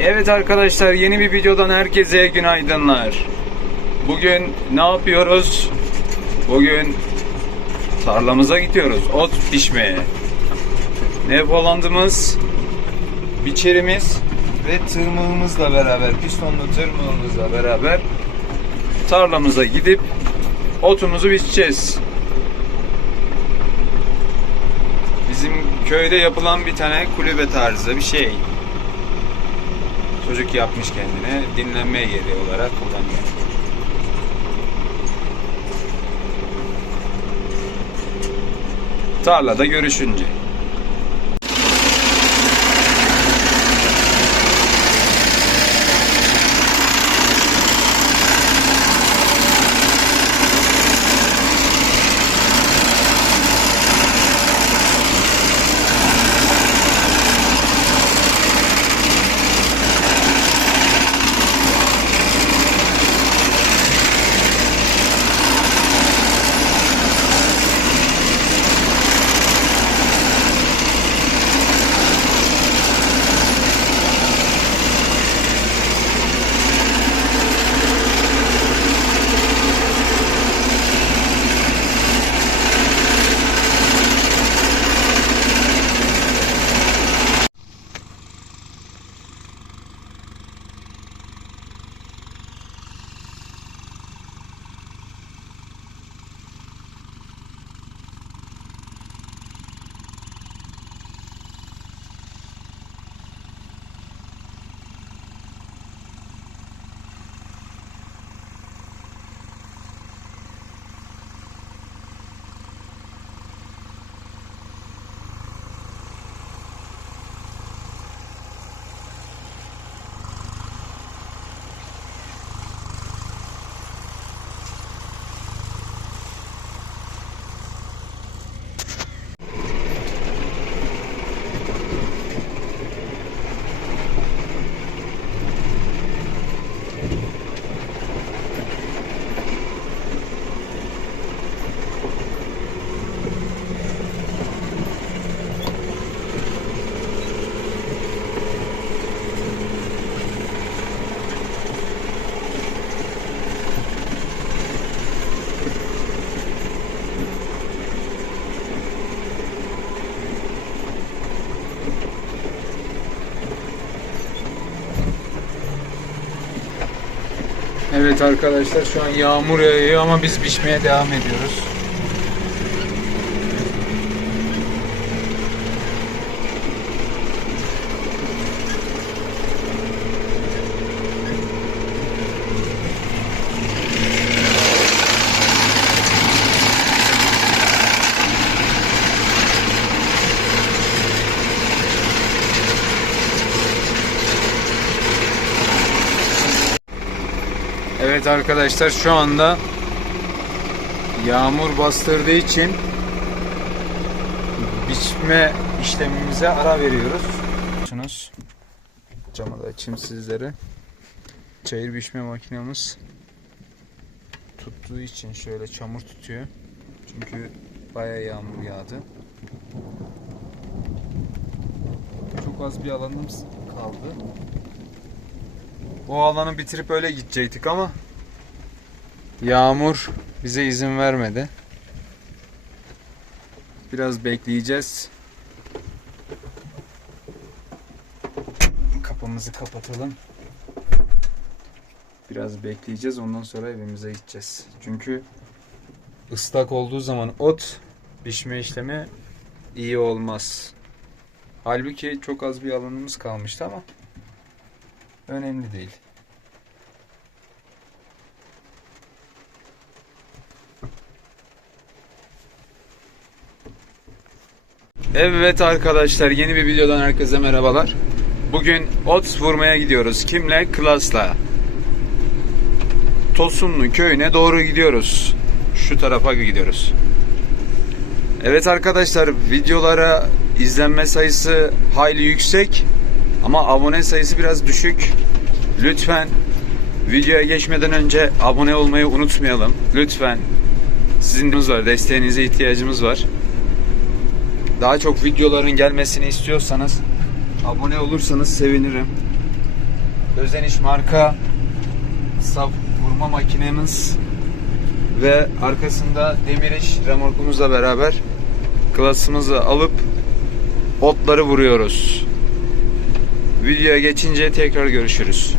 Evet arkadaşlar yeni bir videodan herkese günaydınlar. Bugün ne yapıyoruz? Bugün tarlamıza gidiyoruz ot pişmeye. Ne Polandımız, biçerimiz ve tırmığımızla beraber, pistonlu tırmığımızla beraber tarlamıza gidip otumuzu biçeceğiz. Bizim köyde yapılan bir tane kulübe tarzı bir şey. Çocuk yapmış kendine dinlenme yeri olarak kullanıyor. Tarlada görüşünce. Evet arkadaşlar şu an yağmur yağıyor ama biz biçmeye devam ediyoruz. Evet arkadaşlar şu anda yağmur bastırdığı için biçme işlemimize ara veriyoruz. Biliyorsunuz, Camı da açayım sizlere. Çayır biçme makinemiz tuttuğu için şöyle çamur tutuyor. Çünkü bayağı yağmur yağdı. Çok az bir alanımız kaldı. O alanı bitirip öyle gidecektik ama yağmur bize izin vermedi. Biraz bekleyeceğiz. Kapımızı kapatalım. Biraz bekleyeceğiz ondan sonra evimize gideceğiz. Çünkü ıslak olduğu zaman ot pişme işlemi iyi olmaz. Halbuki çok az bir alanımız kalmıştı ama önemli değil. Evet arkadaşlar yeni bir videodan herkese merhabalar. Bugün ot vurmaya gidiyoruz. Kimle? Klas'la. Tosunlu köyüne doğru gidiyoruz. Şu tarafa gidiyoruz. Evet arkadaşlar videolara izlenme sayısı hayli yüksek ama abone sayısı biraz düşük. Lütfen videoya geçmeden önce abone olmayı unutmayalım. Lütfen. Sizin var, desteğinize ihtiyacımız var. Daha çok videoların gelmesini istiyorsanız abone olursanız sevinirim. Özeniş marka sap vurma makinemiz ve arkasında demir iş remorkumuzla beraber klasımızı alıp otları vuruyoruz. Videoya geçince tekrar görüşürüz.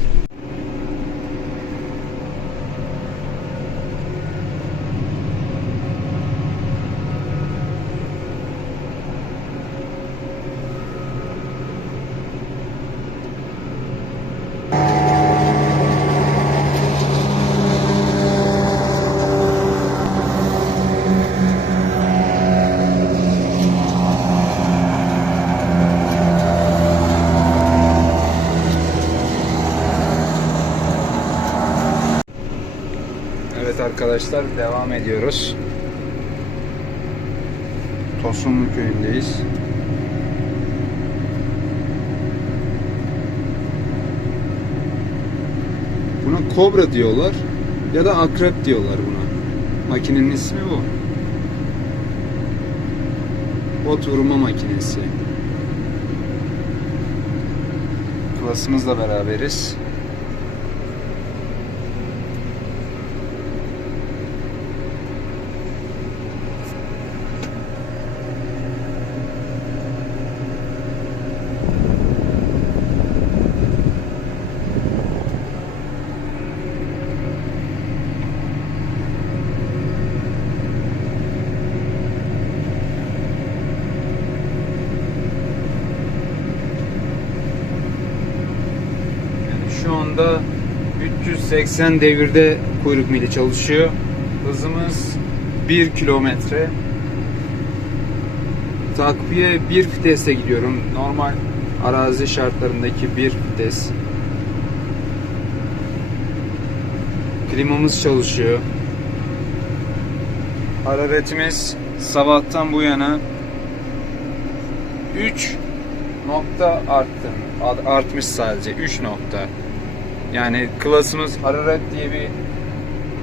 Evet arkadaşlar devam ediyoruz. Tosunlu köyündeyiz. Buna kobra diyorlar ya da akrep diyorlar buna. Makinenin ismi bu. Ot vurma makinesi. Klasımızla beraberiz. Yani şu anda 380 devirde kuyruk mili çalışıyor. Hızımız 1 kilometre. Takviye bir viteste gidiyorum. Normal arazi şartlarındaki bir vites. Klimamız çalışıyor. Hararetimiz sabahtan bu yana 3 nokta arttı. Artmış sadece 3 nokta. Yani klasımız hararet diye bir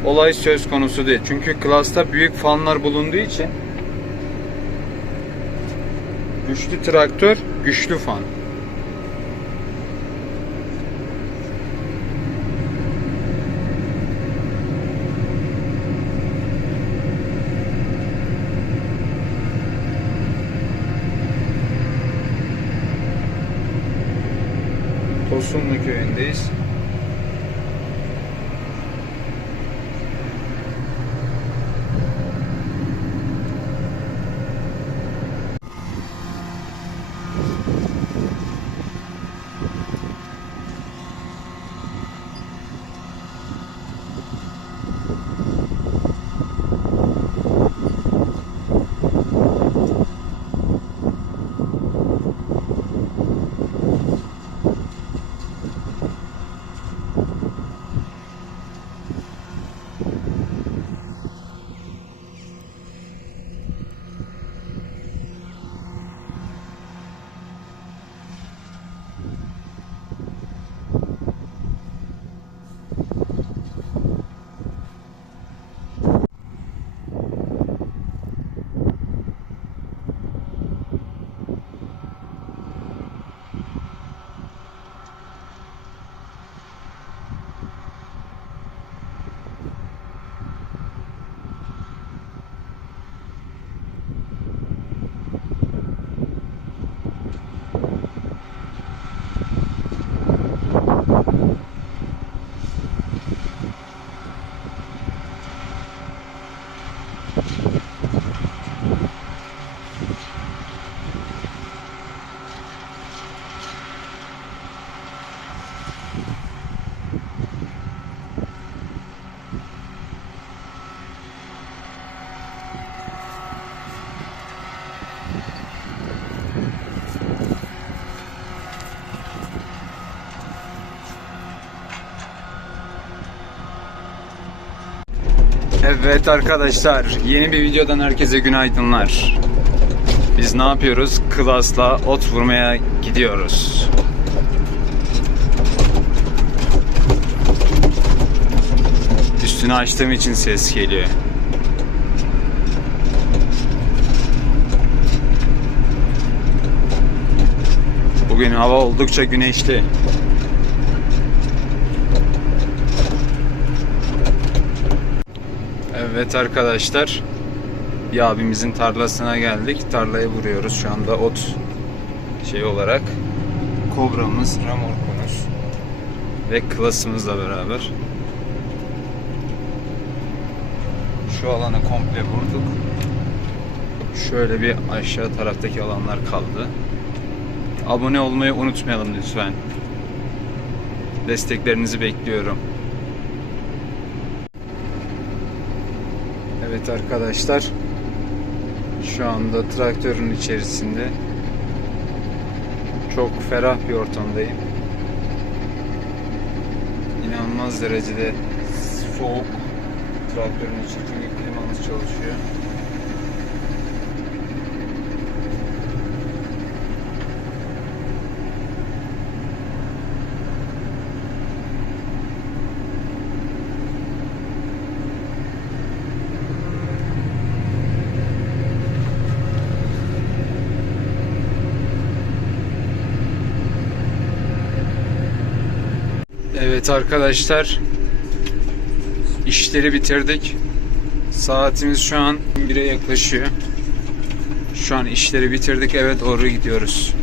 olay söz konusu değil. Çünkü klasta büyük fanlar bulunduğu için güçlü traktör, güçlü fan. Tosunlu köyündeyiz. Evet arkadaşlar, yeni bir videodan herkese günaydınlar. Biz ne yapıyoruz? Klasla ot vurmaya gidiyoruz. Üstünü açtığım için ses geliyor. Bugün hava oldukça güneşli. Evet arkadaşlar. Bir abimizin tarlasına geldik. Tarlayı vuruyoruz şu anda ot şey olarak. Kobramız, ramorkumuz ve klasımızla beraber. Şu alanı komple vurduk. Şöyle bir aşağı taraftaki alanlar kaldı. Abone olmayı unutmayalım lütfen. Desteklerinizi bekliyorum. Evet arkadaşlar. Şu anda traktörün içerisinde çok ferah bir ortamdayım. İnanılmaz derecede soğuk. Traktörün içi çünkü klimamız çalışıyor. Evet arkadaşlar. işleri bitirdik. Saatimiz şu an 1'e yaklaşıyor. Şu an işleri bitirdik eve doğru gidiyoruz.